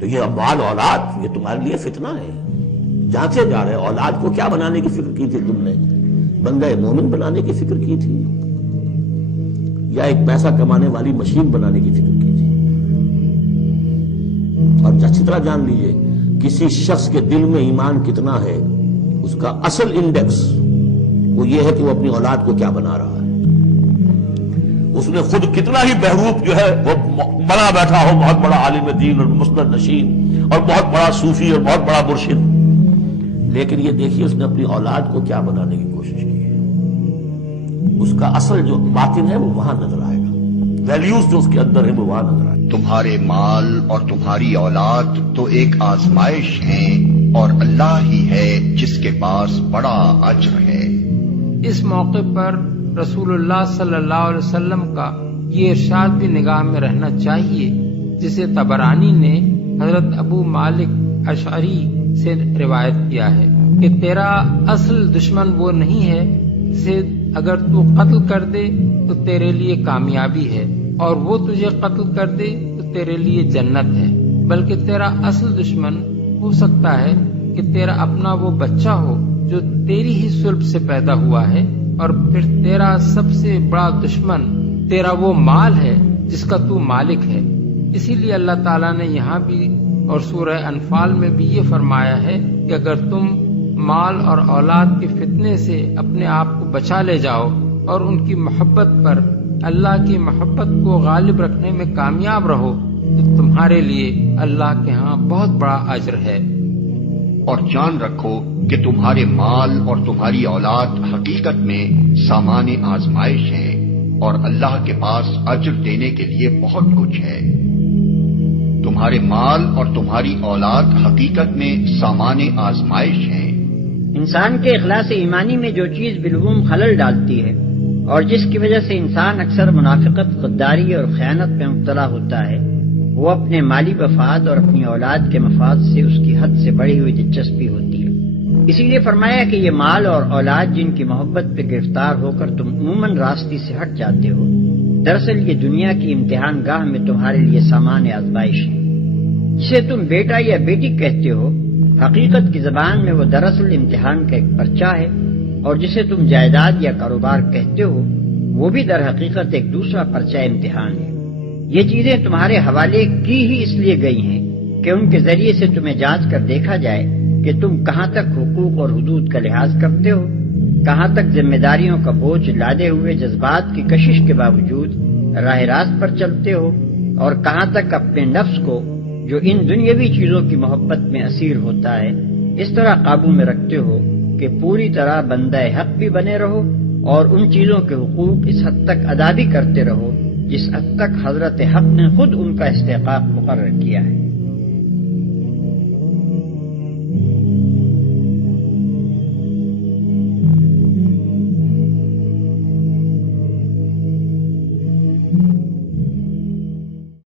تو یہ مال اولاد یہ تمہارے لیے فتنہ ہے، جانچے جا رہے. اولاد کو کیا بنانے کی فکر کی تھی تم نے؟ بندہ مومن بنانے کی فکر کی تھی یا ایک پیسہ کمانے والی مشین بنانے کی فکر کی تھی؟ اور اچھی طرح جان لیجئے کسی شخص کے دل میں ایمان کتنا ہے اس کا اصل انڈیکس وہ یہ ہے کہ وہ اپنی اولاد کو کیا بنا رہا ہے. اس نے خود کتنا ہی بہروپ جو ہے وہ بنا بیٹھا ہو، بہت بڑا عالم دین اور مسند نشین اور بہت بڑا صوفی اور بہت بڑا مرشد، لیکن یہ دیکھیے اس نے اپنی اولاد کو کیا بنانے کی کوشش کی ہے. اس کا اصل جو باطن ہے وہ وہاں نظر آئے گا، ویلیوز جو اس کے اندر ہے وہ وہاں نظر آئے گا. تمہارے مال اور تمہاری اولاد تو ایک آزمائش ہیں اور اللہ ہی ہے جس کے پاس بڑا اجر ہے. اس موقع پر رسول اللہ صلی اللہ علیہ وسلم کا یہ ارشاد بھی نگاہ میں رہنا چاہیے جسے طبرانی نے حضرت ابو مالک اشعری سے روایت کیا ہے کہ تیرا اصل دشمن وہ نہیں ہے جسے اگر تو قتل کر دے تو تیرے لیے کامیابی ہے اور وہ تجھے قتل کر دے تو تیرے لیے جنت ہے، بلکہ تیرا اصل دشمن ہو سکتا ہے کہ تیرا اپنا وہ بچہ ہو جو تیری ہی صلب سے پیدا ہوا ہے، اور پھر تیرا سب سے بڑا دشمن تیرا وہ مال ہے جس کا تو مالک ہے. اسی لیے اللہ تعالیٰ نے یہاں بھی اور سورہ انفال میں بھی یہ فرمایا ہے کہ اگر تم مال اور اولاد کے فتنے سے اپنے آپ کو بچا لے جاؤ اور ان کی محبت پر اللہ کی محبت کو غالب رکھنے میں کامیاب رہو تو تمہارے لیے اللہ کے ہاں بہت بڑا اجر ہے. اور جان رکھو کہ تمہارے مال اور تمہاری اولاد حقیقت میں سامان آزمائش ہیں اور اللہ کے پاس اجر دینے کے لیے بہت کچھ ہے. تمہارے مال اور تمہاری اولاد حقیقت میں سامان آزمائش ہیں. انسان کے اخلاص ایمانی میں جو چیز بالعموم خلل ڈالتی ہے اور جس کی وجہ سے انسان اکثر منافقت، غداری اور خیانت میں مبتلا ہوتا ہے، وہ اپنے مالی مفاد اور اپنی اولاد کے مفاد سے اس کی حد سے بڑھی ہوئی دلچسپی ہوتی ہے. اسی لیے فرمایا کہ یہ مال اور اولاد جن کی محبت پہ گرفتار ہو کر تم عموماً راستے سے ہٹ جاتے ہو، دراصل یہ دنیا کی امتحان گاہ میں تمہارے لیے سامان آزمائش ہے. جسے تم بیٹا یا بیٹی کہتے ہو، حقیقت کی زبان میں وہ دراصل امتحان کا ایک پرچہ ہے، اور جسے تم جائیداد یا کاروبار کہتے ہو وہ بھی در حقیقت ایک دوسرا پرچہ امتحان ہے. یہ چیزیں تمہارے حوالے کی ہی اس لیے گئی ہیں کہ ان کے ذریعے سے تمہیں جانچ کر دیکھا جائے کہ تم کہاں تک حقوق اور حدود کا لحاظ کرتے ہو، کہاں تک ذمہ داریوں کا بوجھ لادے ہوئے جذبات کی کشش کے باوجود راہ راست پر چلتے ہو، اور کہاں تک اپنے نفس کو جو ان دنیاوی چیزوں کی محبت میں اسیر ہوتا ہے اس طرح قابو میں رکھتے ہو کہ پوری طرح بندہ حق بھی بنے رہو اور ان چیزوں کے حقوق اس حد تک ادا بھی کرتے رہو جس حد تک حضرت حق نے خود ان کا استحقاق مقرر کیا ہے.